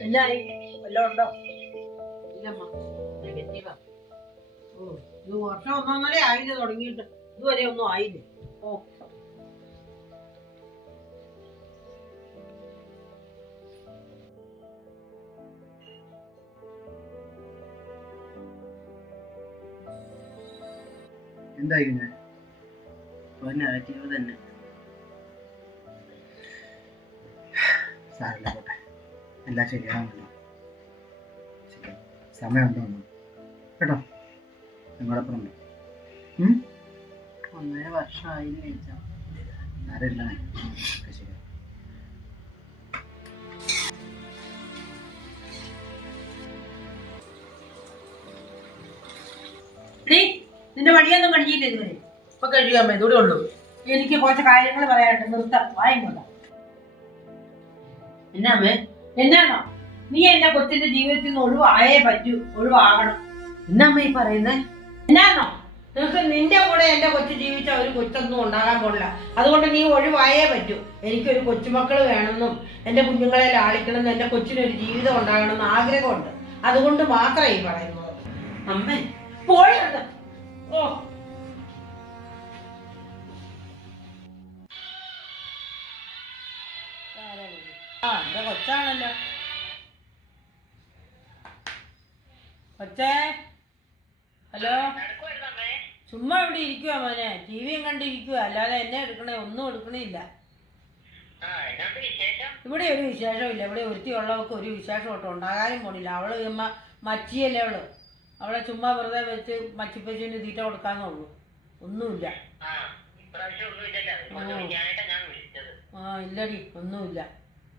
എന്നായി വല്ലതും ഉണ്ടോ? ഇല്ലമ്മ നെഗറ്റീവാ ഓ ഇത് വർഷം ഒന്നൊന്നര ആയില്ല തുടങ്ങിയിട്ട്. ഇതുവരെ ഒന്നും ആയില്ല? ഓ. എന്താ ഇങ്ങനെ? നെഗറ്റീവ് തന്നെ. സാറില്ല? എല്ലാം ശരിയാണല്ലോ ശരി. സമയം ഉണ്ടോ കേട്ടോ നിങ്ങളൊപ്പം ഉണ്ട്. ഉം? ഒന്നര വർഷമായില്ല ഒക്കെ ശരിയാവും നീ നിന്റെ വഴിയൊന്നും കഴിഞ്ഞില്ല ഇതുവരെ? ഇപ്പൊ കഴിയാമ്മ ഇതൂടെ ഉള്ളൂ. എനിക്ക് കുറച്ച് കാര്യങ്ങൾ പറയാനുണ്ട്. നിർത്താം. വായും എന്നാ അമ്മേ? എന്നാണോ? നീ എന്റെ കൊച്ചിന്റെ ജീവിതത്തിൽ നിന്ന് ഒഴിവായേ പറ്റൂ ഒഴിവാകണം എന്നാ അമ്മ ഈ പറയുന്നേ? എന്നാണോ? നിനക്ക് നിന്റെ കൂടെ എന്റെ കൊച്ചു ജീവിച്ച ഒരു കൊച്ചൊന്നും ഉണ്ടാകാൻ പോണില്ല അതുകൊണ്ട് നീ ഒഴിവായേ പറ്റൂ. എനിക്കൊരു കൊച്ചുമക്കൾ വേണമെന്നും എന്റെ കുഞ്ഞുങ്ങളെ ലാളിക്കണമെന്നും എന്റെ കൊച്ചിനൊരു ജീവിതം ഉണ്ടാകണമെന്ന് ആഗ്രഹമുണ്ട്. അതുകൊണ്ട് മാത്രമേ ഈ പറയുന്നത്. അമ്മേ. പോയത് ഓ. ആ കൊച്ചാണല്ലോ. കൊച്ചേ ഹലോ. ചുമ്മാ ഇവിടെ ഇരിക്കുക മോനെ. ടി വിയും കണ്ടിരിക്കുക അല്ലാതെ എന്നെ എടുക്കണേ ഒന്നും എടുക്കണില്ല. ഇവിടെ ഒരു വിശേഷമില്ല ഇവിടെ ഒരുത്തി ഉള്ളവർക്ക് ഒരു വിശേഷം ഒട്ടും ഉണ്ടാകാനും പോണില്ല. അവൾ ചുമ്മാ മച്ചിയല്ലേ അവൾ. അവളെ ചുമ്മാ വെറുതെ വെച്ച് മച്ചിപ്പച്ചുവിന് തീറ്റ കൊടുക്കാന്നുള്ളൂ. ഒന്നുമില്ല. ആ ഇല്ലടി ഒന്നുമില്ല.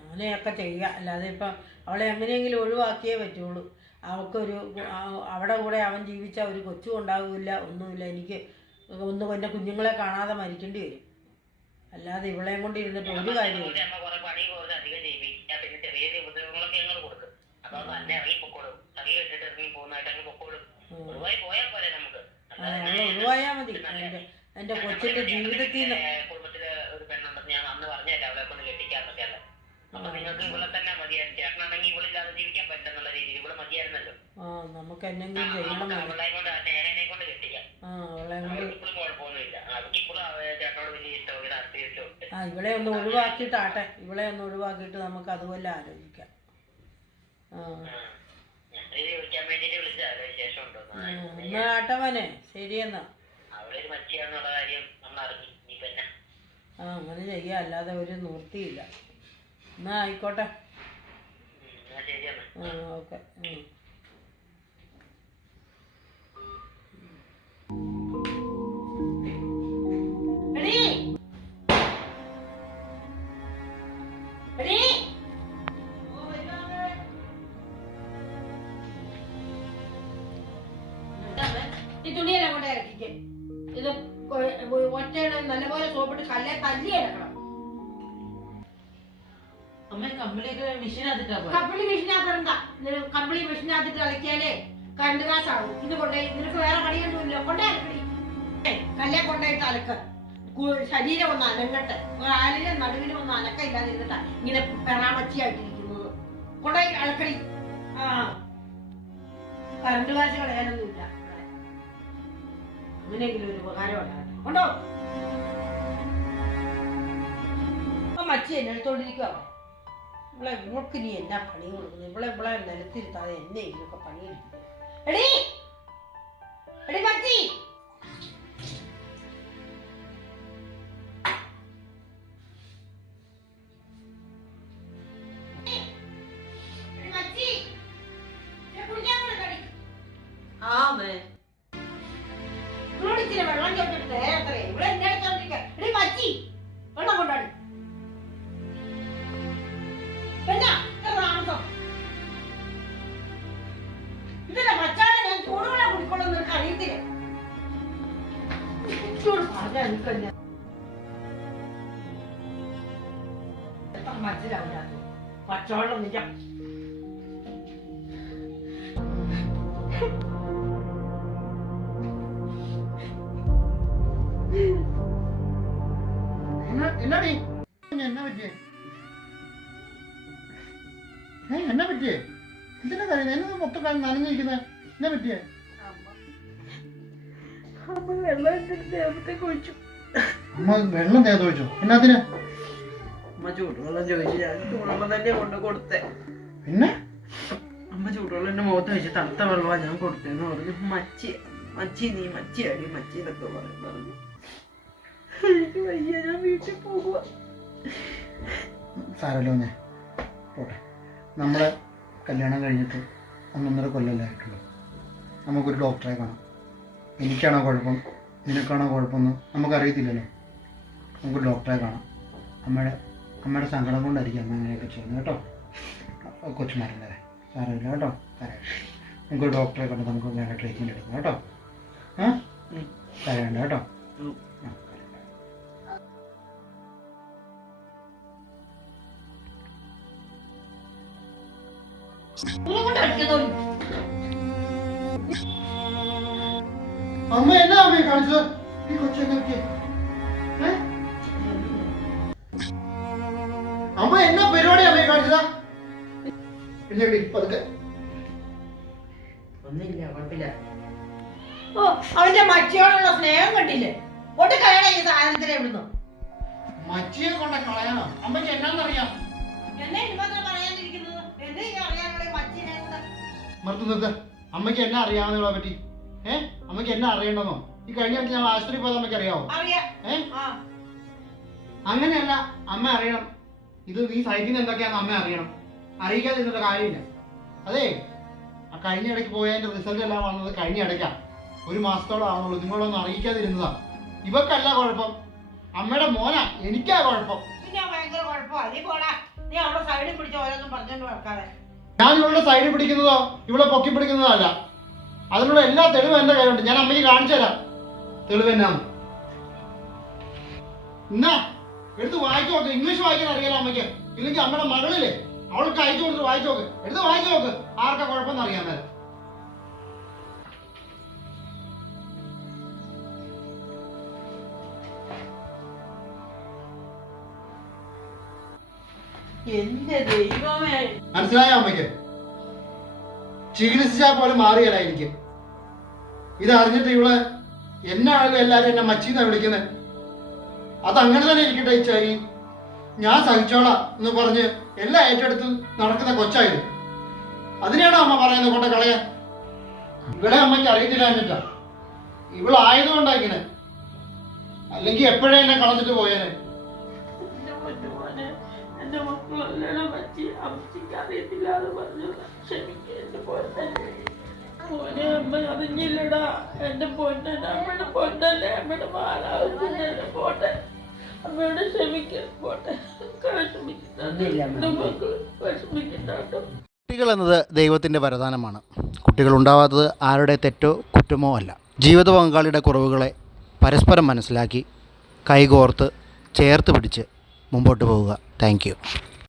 അങ്ങനെയൊക്കെ ചെയ്യുക അല്ലാതെ ഇപ്പം അവളെ എങ്ങനെയെങ്കിലും ഒഴിവാക്കിയേ പറ്റുള്ളൂ. അവൾക്കൊരു അവിടെ കൂടെ അവൻ ജീവിച്ച ഒരു കൊച്ചും ഉണ്ടാവില്ല ഒന്നുമില്ല. എനിക്ക് ഒന്ന് എന്റെ കുഞ്ഞുങ്ങളെ കാണാതെ മരിക്കേണ്ടി വരും. അല്ലാതെ ഇവളെയും കൊണ്ട് ഇരുന്നിട്ട് ഒരു കാര്യമില്ല ഒഴിവായാൽ മതി. എന്റെ എന്റെ കൊച്ചിന്റെ ജീവിതത്തിൽ നിന്ന് അപ്പൊ നിങ്ങൾക്ക് ഇവിടെ തന്നെ മതിയായിരുന്നു ചേട്ടനാണെങ്കിൽ ഇവളില്ലാതെ ജീവിക്കാൻ പറ്റുന്നുള്ള രീതിയിൽ ഇവിടെ മതിയായിരുന്നല്ലോ. ആ നമുക്ക് എന്തെങ്കിലും ചെയ്യണം അവളെ കൊണ്ട് നേരെ കൊണ്ട് കെട്ടിക്കാം. ആ കുഴപ്പമൊന്നുമില്ല. ചേട്ടനോട് വലിയ ഇഷ്ടവും ഇവളെ ഒന്ന് ഒഴിവാക്കിയിട്ടാട്ടെ. ഇവളെ ഒന്ന് ഒഴിവാക്കിയിട്ട് നമുക്ക് അതുപോലെ ആലോചിക്കാം. ആ. വിളിക്കാൻ വേണ്ടിട്ട് വിളിച്ചതല്ലേ വിശേഷം ഉണ്ടോ? ആ, എന്നാ ആട്ടെ ശരിയെന്നാ അവളൊരു മച്ചിയാന്നുള്ള കാര്യം നമ്മൾ അറിഞ്ഞു നീ പിന്നെ. ആ അങ്ങനെ ചെയ്യാം. അല്ലാതെ ഒരു നിവൃത്തിയില്ല. എന്നാ ആയിക്കോട്ടെ. ആ ഓക്കെ. ഈ തുണിയെല്ലാം കൊണ്ട് ഇറക്കിക്കേ. ഇത് ഒറ്റയുടെ നല്ലപോലെ സോപ്പിട്ട് കല്ലേ തല്ലി എടുക്കണം കമ്പിളി മെഷീനകത്തിടണ്ട കമ്പിളി മെഷീനകത്തിട്ട് കളിക്കാലേ കറണ്ട് കാശാവും ഇത് കൊണ്ടേ നിനക്ക് വേറെ പണിയൊന്നുമില്ല കൊണ്ടേ അലക്കടി. കല്ലേ കൊണ്ടായിട്ട് അലക്ക്. ശരീരം ഒന്ന് അനങ്ങട്ടെ. കാലിലെ നടുവിന് ഒന്ന് അനക്ക ഇല്ലാതിരുന്നിട്ടാ ഇങ്ങനെ പെറാമച്ചിയായിട്ടിരിക്കുന്നത് കൊണ്ടായി അലക്കടി. ആ. കറണ്ട് കാശ് കളയാനൊന്നുമില്ല. അങ്ങനെയെങ്കിലും ഒരു ഉപകാരം ഉണ്ടാകട്ടെ. കൊണ്ടോ. മച്ചി എന്നെ ഇവളെ ഇവൾക്ക് നീ എന്നാ പണി? കൊടുക്കുന്നു ഇവളെ ഇവളെ നിലത്തിരുത്താതെ എന്നെ ഇതിനൊക്കെ പണിയെടുക്കുന്നത് എടീ എടി! കളിച്ചില്ലേ മനസ്സിലാവില്ല പച്ചവെള്ളം നിന്റെ എന്നാടി എന്നെ പറ്റിയേ ഏ എന്നെ പറ്റിയേ? എന്തിനാ കാര്യം എന്നെ മൊത്തം നനഞ്ഞിരിക്കുന്നത് എന്നെ പറ്റിയേ? അമ്മ വെള്ളം എടുത്തിട്ട് ദേഹത്തേക്ക് ഒഴിച്ചു. അമ്മ വെള്ളം തേത് ചോദിച്ചോ എന്നാത്തിന് അമ്മ ചൂടുവെള്ളം ചോദിച്ചു. ഞാൻ ചൂടുവെള്ളം തന്നെ കൊണ്ട് കൊടുത്തേ. പിന്നെ? അമ്മ ചൂടുവെള്ളം എന്റെ മുഖത്ത് വെച്ച് തണുത്ത വെള്ളമാണ് ഞാൻ കൊടുത്തെന്ന് പറഞ്ഞു. മച്ചി മച്ചി നീ മച്ചി അടി മച്ചി എന്നൊക്കെ പറഞ്ഞു പറഞ്ഞു. എനിക്ക് വയ്യ ഞാൻ വീട്ടിൽ പോകുക സാരല്ലോ ഞാൻ പോട്ടെ. നമ്മളെ കല്യാണം കഴിഞ്ഞിട്ട് ഒന്നൊന്നര കൊല്ലമല്ലേ ആയിട്ടുള്ളൂ. നമുക്കൊരു ഡോക്ടറെ കാണാം. എനിക്കാണോ കുഴപ്പം? നിനക്കാണോ കുഴപ്പമെന്ന് നമുക്കറിയത്തില്ലല്ലോ. നമുക്ക് ഡോക്ടറെ കാണാം. അമ്മയുടെ അമ്മയുടെ സങ്കടം കൊണ്ടായിരിക്കും അമ്മ അങ്ങനെയൊക്കെ ചെയ്യുന്നത് കേട്ടോ. കൊച്ചുമാരല്ലേ? സാരമില്ല കേട്ടോ. തരാം നമുക്ക് ഡോക്ടറെ കണ്ട് നമുക്ക് വേണ്ട ട്രീറ്റ്മെന്റ് എടുക്കാം കേട്ടോ. ആ തരേണ്ട കേട്ടോ ഉം. ആ, അമ്മ എന്നാ അമ്മയെ കാണിച്ചത്? ഈ കൊച്ചെന്നൊക്കെ അമ്മ എന്നാ പരിപാടി അമ്മയെ കാണിച്ചതാ? ഇല്ലടി പതുക്കെ. ഒന്നില്ല കുഴപ്പമില്ല. ഓ അവന്റെ മച്ചിയോടുള്ള സ്നേഹം കണ്ടില്ലേ? കൊണ്ട് കളയണ ഈ സാധനത്തിനെ ഇവിടുന്ന്. മച്ചിയെ കൊണ്ട് കളയാനോ അമ്മയ്ക്ക് എന്നാന്നറിയാം? എന്നെ ഇത് മാത്രം പറയാനിരിക്കുന്നത് എന്നെ ഈ അറിയാനുള്ള മച്ചിനെ നിർത്ത് നിർത്ത് അമ്മയ്ക്ക് എന്നാ അറിയാവുന്നതിനെ പറ്റി? ഏ? അമ്മയ്ക്ക് എന്നെ അറിയണ്ടെന്നോ? ഈ കഴിഞ്ഞ ആഴ്ച ഞങ്ങൾ ആശുപത്രി പോയത് അമ്മയ്ക്ക് അറിയാവോ? അറിയാം. ഏ? ആ. അങ്ങനെയല്ല അമ്മ അറിയണം. ഇത് നീ സഹിക്കുന്ന എന്തൊക്കെയാണെന്ന് അമ്മ അറിയണം. അറിയിക്കാതെ ഇരുന്നിട്ട് കാര്യമില്ല. അതെ ആ കഴിഞ്ഞ ഇടയ്ക്ക് പോയതിന്റെ റിസൾട്ട് എല്ലാം വന്നത് കഴിഞ്ഞ ഇടയ്ക്കാ. ഒരു മാസത്തോളം ആവുന്നുള്ളൂ. നിങ്ങളൊന്നും അറിയിക്കാതിരുന്നതാ ഇവക്കല്ല കുഴപ്പം. അമ്മയുടെ മോനാ. എനിക്കാ കുഴപ്പം. ഞാൻ ഇവളുടെ സൈഡിൽ പിടിക്കുന്നതോ? ഇവളെ പൊക്കി പിടിക്കുന്നതല്ല അതിനുള്ള എല്ലാ തെളിവും എന്റെ കയ്യിലുണ്ട്. ഞാൻ അമ്മയ്ക്ക് കാണിച്ചു തരാം. തെളിവ് എന്നാന്ന്. എന്നാ എടുത്ത് വായിച്ചു നോക്ക്. ഇംഗ്ലീഷ് വായിക്കാൻ അറിയാലോ അമ്മയ്ക്ക്. ഇല്ലെങ്കിൽ അമ്മയുടെ മകളില്ലേ? അവൾക്ക് അയച്ചു കൊടുത്ത് വായിച്ചു നോക്ക്. എടുത്ത് വായിച്ചു നോക്ക്. ആർക്കാ കുഴപ്പമെന്ന് അറിയാൻ നേരം. മനസ്സിലായോ അമ്മയ്ക്ക്? ചികിത്സിച്ചാൽ പോലും മാറിയല്ലായിരിക്കും ഇത് അറിഞ്ഞിട്ട് ഇവൾ എന്നാണല്ലോ എല്ലാരും എന്നെ മച്ചിന്നാണ് വിളിക്കുന്നത് അങ്ങനെ തന്നെ ഇരിക്കട്ടെ ഇച്ചായി. ഞാൻ സഹിച്ചോളാം എന്ന് പറഞ്ഞ് എല്ലാം ഏറ്റെടുത്ത് നടക്കുന്ന കൊച്ചായത്. അതിനാണോ അമ്മ പറയുന്നത് കൊണ്ട് കളയ. ഇവിടെ അമ്മയ്ക്ക് അറിയത്തില്ല എന്നിട്ടാ. ഇവളായതുകൊണ്ടാ ഇങ്ങനെ. അല്ലെങ്കിൽ എപ്പോഴേ എന്നെ കളഞ്ഞിട്ട് പോയേനെ. എന്റെ മക്കളെല്ലാം പറ്റി അമ്മച്ചിക്ക് അറിയത്തില്ല എന്ന് പറഞ്ഞു. ക്ഷമിക്ക എന്റെ പൊന്നെ. മോനെ അമ്മ അറിഞ്ഞില്ലടാ. എന്റെ പൊന്നെ അമ്മയുടെ പൊന്നല്ലേ? അമ്മയുടെ മാലാവുന്നല്ലേ പോട്ടെ. അമ്മയോട് ക്ഷമിക്ക പോട്ടെ. വിഷമിക്കുന്ന മക്കൾ വിഷമിക്കുന്നുണ്ടോ കുട്ടികൾ എന്നത് ദൈവത്തിന്റെ വരദാനമാണ്. കുട്ടികൾ ഉണ്ടാവാത്തത് ആരുടെ തെറ്റോ കുറ്റമോ അല്ല. ജീവിത പങ്കാളിയുടെ കുറവുകളെ പരസ്പരം മനസ്സിലാക്കി കൈകോർത്ത് ചേർത്ത് പിടിച്ച് മുമ്പോട്ട് പോവുക. Thank you.